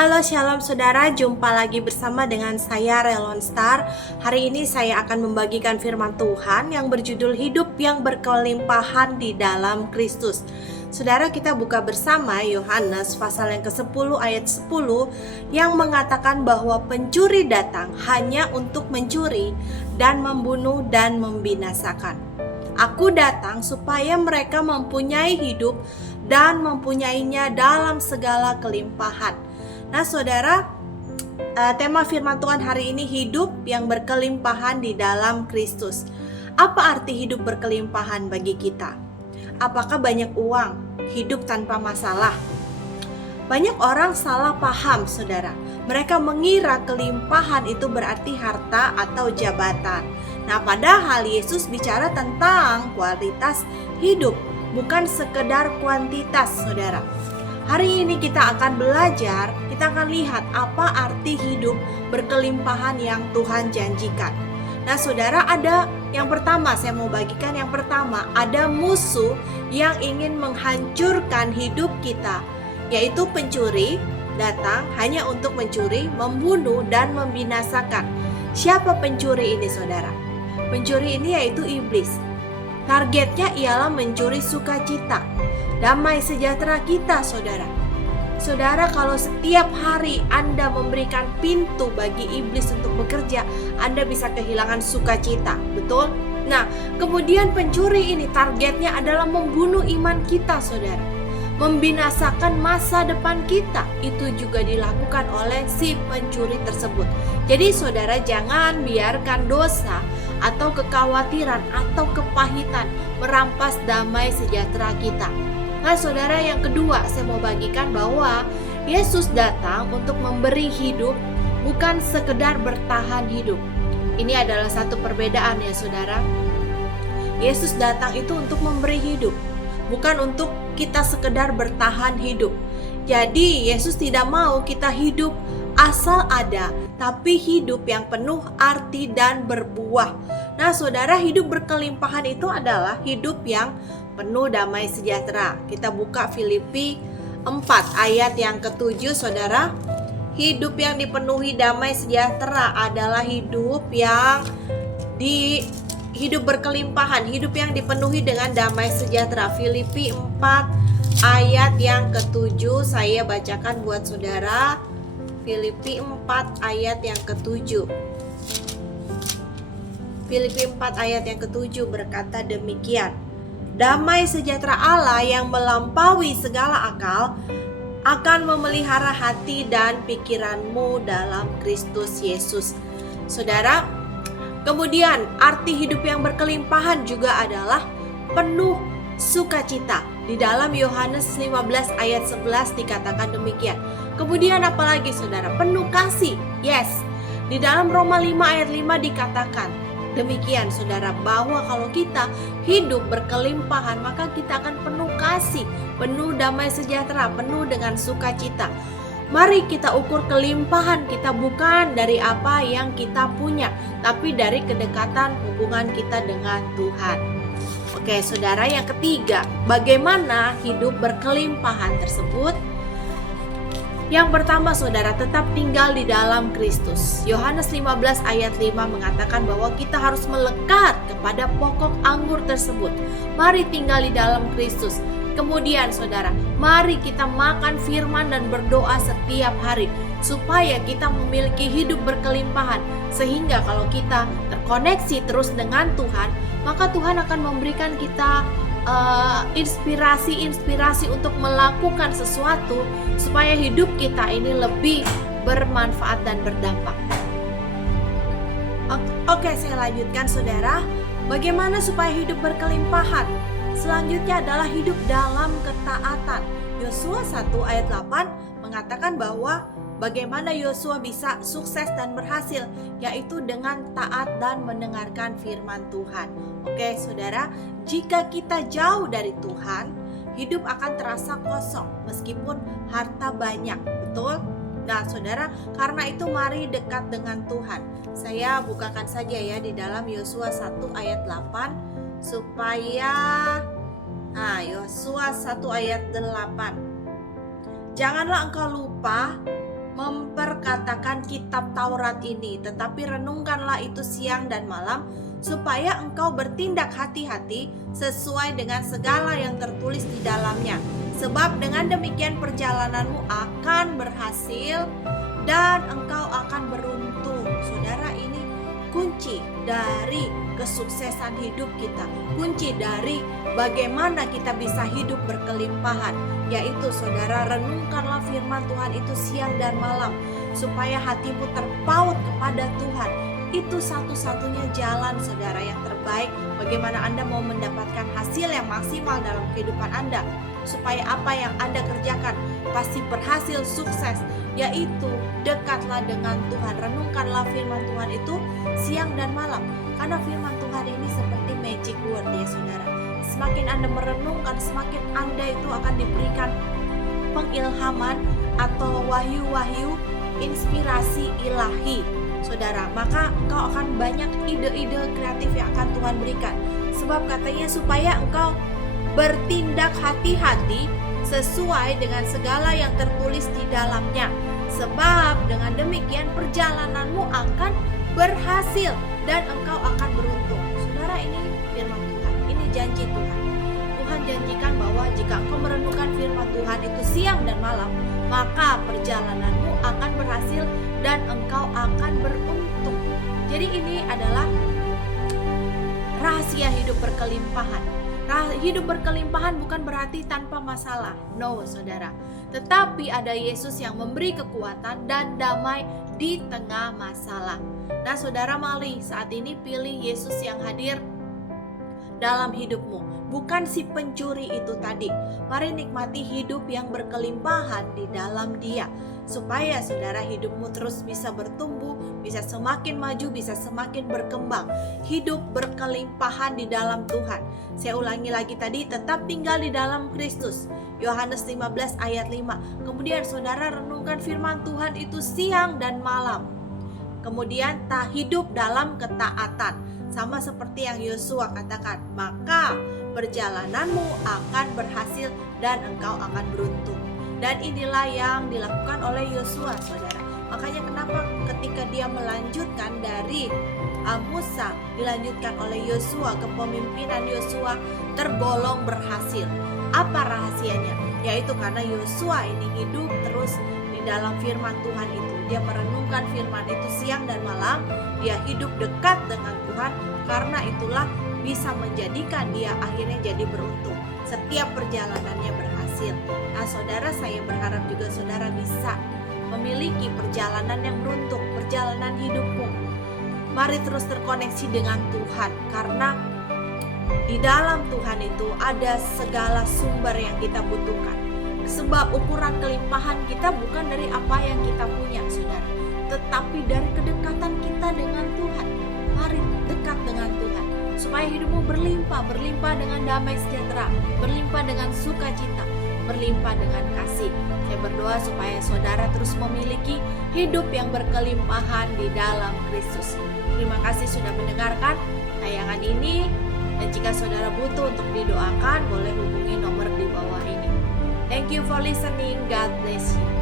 Halo Shalom Saudara, jumpa lagi bersama dengan saya Relon Star. Hari ini saya akan membagikan firman Tuhan yang berjudul Hidup yang Berkelimpahan di dalam Kristus. Saudara, kita buka bersama Yohanes pasal yang ke-10 ayat 10 yang mengatakan bahwa pencuri datang hanya untuk mencuri dan membunuh dan membinasakan. Aku datang supaya mereka mempunyai hidup dan mempunyainya dalam segala kelimpahan. Nah saudara, tema firman Tuhan hari ini hidup yang berkelimpahan di dalam Kristus. Apa arti hidup berkelimpahan bagi kita? Apakah banyak uang, hidup tanpa masalah? Banyak orang salah paham saudara. Mereka mengira kelimpahan itu berarti harta atau jabatan. Nah padahal Yesus bicara tentang kualitas hidup, bukan sekedar kuantitas saudara. Hari ini kita akan belajar, kita akan lihat apa arti hidup berkelimpahan yang Tuhan janjikan. Nah saudara, ada yang pertama, saya mau bagikan yang pertama, ada musuh yang ingin menghancurkan hidup kita, yaitu pencuri datang hanya untuk mencuri, membunuh, dan membinasakan. Siapa pencuri ini saudara? Pencuri ini yaitu iblis. Targetnya ialah mencuri sukacita, damai sejahtera kita saudara. Saudara, kalau setiap hari Anda memberikan pintu bagi iblis untuk bekerja, Anda bisa kehilangan sukacita, betul? Nah, kemudian pencuri ini targetnya adalah membunuh iman kita saudara, membinasakan masa depan kita. Itu juga dilakukan oleh si pencuri tersebut. Jadi saudara, jangan biarkan dosa atau kekhawatiran atau kepahitan merampas damai sejahtera kita. Nah saudara, yang kedua saya mau bagikan bahwa Yesus datang untuk memberi hidup, bukan sekedar bertahan hidup. Ini adalah satu perbedaan ya saudara. Yesus datang itu untuk memberi hidup, bukan untuk kita sekedar bertahan hidup. Jadi Yesus tidak mau kita hidup asal ada, tapi hidup yang penuh arti dan berbuah. Nah saudara, hidup berkelimpahan itu adalah hidup yang penuh damai sejahtera. Kita buka Filipi 4 ayat yang ke-7 saudara. Hidup yang dipenuhi damai sejahtera adalah hidup yang hidup berkelimpahan, hidup yang dipenuhi dengan damai sejahtera. Filipi 4 ayat yang ke-7 saya bacakan buat saudara. Filipi 4 ayat yang ke-7. Filipi 4 ayat yang ke-7 berkata demikian. Damai sejahtera Allah yang melampaui segala akal akan memelihara hati dan pikiranmu dalam Kristus Yesus. Saudara, kemudian arti hidup yang berkelimpahan juga adalah penuh sukacita. Di dalam Yohanes 15 ayat 11 dikatakan demikian. Kemudian apalagi saudara? Penuh kasih. Yes. Di dalam Roma 5 ayat 5 dikatakan demikian saudara, bahwa kalau kita hidup berkelimpahan maka kita akan penuh kasih, penuh damai sejahtera, penuh dengan sukacita. Mari kita ukur kelimpahan kita bukan dari apa yang kita punya, tapi dari kedekatan hubungan kita dengan Tuhan. Oke saudara, yang ketiga, bagaimana hidup berkelimpahan tersebut? Yang pertama saudara, tetap tinggal di dalam Kristus. Yohanes 15 ayat 5 mengatakan bahwa kita harus melekat kepada pokok anggur tersebut. Mari tinggal di dalam Kristus. Kemudian saudara, mari kita makan firman dan berdoa setiap hari supaya kita memiliki hidup berkelimpahan. Sehingga kalau kita terkoneksi terus dengan Tuhan, maka Tuhan akan memberikan kita inspirasi untuk melakukan sesuatu supaya hidup kita ini lebih bermanfaat dan berdampak. Oke, saya lanjutkan saudara. Bagaimana supaya hidup berkelimpahan? Selanjutnya adalah hidup dalam ketaatan. Yosua 1 ayat 8 mengatakan bahwa bagaimana Yosua bisa sukses dan berhasil, yaitu dengan taat dan mendengarkan firman Tuhan. Oke saudara, jika kita jauh dari Tuhan, hidup akan terasa kosong meskipun harta banyak, betul? Nah saudara, karena itu mari dekat dengan Tuhan. Saya bukakan saja ya di dalam Yosua 1 ayat 8 supaya Yosua 1 ayat 8. Janganlah engkau lupa memperkatakan kitab Taurat ini, tetapi renungkanlah itu siang dan malam, supaya engkau bertindak hati-hati sesuai dengan segala yang tertulis di dalamnya. Sebab dengan demikian perjalananmu akan berhasil dan engkau akan beruntung. Saudara, ini kunci dari kesuksesan hidup kita, kunci dari bagaimana kita bisa hidup berkelimpahan, yaitu saudara, renungkanlah firman Tuhan itu siang dan malam, supaya hatimu terpaut kepada Tuhan. Itu satu-satunya jalan saudara yang terbaik bagaimana Anda mau mendapatkan hasil yang maksimal dalam kehidupan Anda, supaya apa yang Anda kerjakan pasti berhasil, sukses, yaitu dekatlah dengan Tuhan. Renungkanlah firman Tuhan itu siang dan malam, karena firman Tuhan ini seperti magic word ya saudara. Semakin Anda merenungkan, semakin Anda itu akan diberikan pengilhaman atau wahyu-wahyu inspirasi ilahi saudara. Maka engkau akan banyak ide-ide kreatif yang akan Tuhan berikan. Sebab katanya supaya engkau bertindak hati-hati sesuai dengan segala yang tertulis di dalamnya. Sebab dengan demikian perjalananmu akan berhasil dan engkau akan beruntung. Saudara, ini firman Tuhan, ini janji Tuhan. Tuhan janjikan bahwa jika engkau merenungkan firman Tuhan itu siang dan malam, maka perjalananmu akan berhasil dan engkau akan beruntung. Jadi ini adalah rahasia hidup berkelimpahan. Hidup berkelimpahan bukan berarti tanpa masalah, no saudara. Tetapi ada Yesus yang memberi kekuatan dan damai di tengah masalah. Nah saudara, mari saat ini pilih Yesus yang hadir dalam hidupmu, bukan si pencuri itu tadi. Mari nikmati hidup yang berkelimpahan di dalam Dia, supaya saudara hidupmu terus bisa bertumbuh, bisa semakin maju, bisa semakin berkembang. Hidup berkelimpahan di dalam Tuhan. Saya ulangi lagi tadi, tetap tinggal di dalam Kristus. Yohanes 15 ayat 5. Kemudian saudara renungkan firman Tuhan itu siang dan malam. Kemudian tak hidup dalam ketaatan, sama seperti yang Yosua katakan, maka perjalananmu akan berhasil dan engkau akan beruntung. Dan inilah yang dilakukan oleh Yosua saudara. Makanya kenapa ketika dia melanjutkan dari Musa, dilanjutkan oleh Yosua, kepemimpinan Yosua tergolong berhasil. Apa rahasianya? Yaitu karena Yosua ini hidup terus di dalam firman Tuhan itu. Dia merenungkan firman itu siang dan malam. Dia hidup dekat dengan Tuhan. Karena itulah bisa menjadikan dia akhirnya jadi beruntung. Setiap perjalanannya berhasil. Nah saudara, saya berharap juga saudara bisa memiliki perjalanan yang beruntung, perjalanan hidupmu. Mari terus terkoneksi dengan Tuhan, karena di dalam Tuhan itu ada segala sumber yang kita butuhkan. Sebab ukuran kelimpahan kita bukan dari apa yang kita punya saudara, tetapi dari kedekatan kita dengan Tuhan. Mari dekat dengan Tuhan, supaya hidupmu berlimpah dengan damai sejahtera, berlimpah dengan sukacita, berlimpah dengan kasih. Saya berdoa supaya saudara terus memiliki hidup yang berkelimpahan di dalam Kristus. Terima kasih sudah mendengarkan tayangan ini, dan jika saudara butuh untuk didoakan, boleh hubungi nomor di bawah ini. Thank you for listening. God bless you.